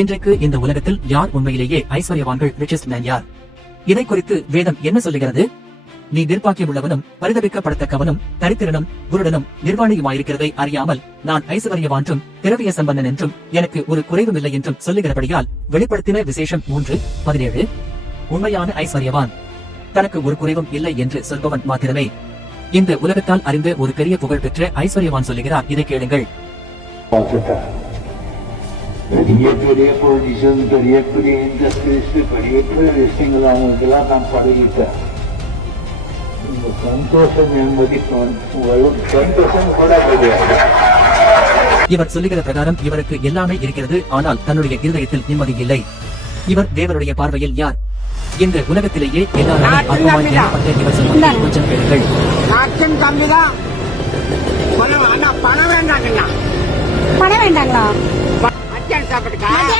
இன்றைக்கு இந்த உலகத்தில் யார் உண்மையிலேயே ஐஸ்வர்யவான்கள், ரிச்சஸ்ட் மேன் யார்? இதை குறித்து வேதம் என்ன சொல்லுகிறது? நீ நிர்பாக்கியமுள்ளவனும் பரிதபிக்கப்படத்தக்கவனும் தரித்திரனும் குருடனும் நிர்வாணியுமாயிருக்கிறதை அறியாமல் நான் ஐஸ்வர்யவான்றும் திரவிய சம்பந்தன் என்றும் எனக்கு ஒரு குறைவுமில்லை என்றும் சொல்லுகிறபடியால் வெளிப்படுத்தின விசேஷம் 3:17. உண்மையான ஐஸ்வர்யவான் தனக்கு ஒரு குறைவும் இல்லை என்று சொல்பவன் மாத்திரமே. இந்த உலகத்தால் அறிந்த ஒரு பெரிய புகழ் பெற்ற ஐஸ்வர்யவான் சொல்லுகிறார், இதை கேளுங்கள். இவர் சொல்லுகிற பிரகாரம் இவருக்கு எல்லாமே இருக்கிறது, ஆனால் தன்னுடைய இருதயத்தில் நிம்மதி இல்லை. இவர் தேவனுடைய பார்வையில் யார்? இந்த உலகத்திலேயே எல்லாருமே அற்பமாய் எண்ணப்பட்ட இவர் சொல்லுவதை கொஞ்சம் கேளுங்கள். பணம் வேண்டாங்களா?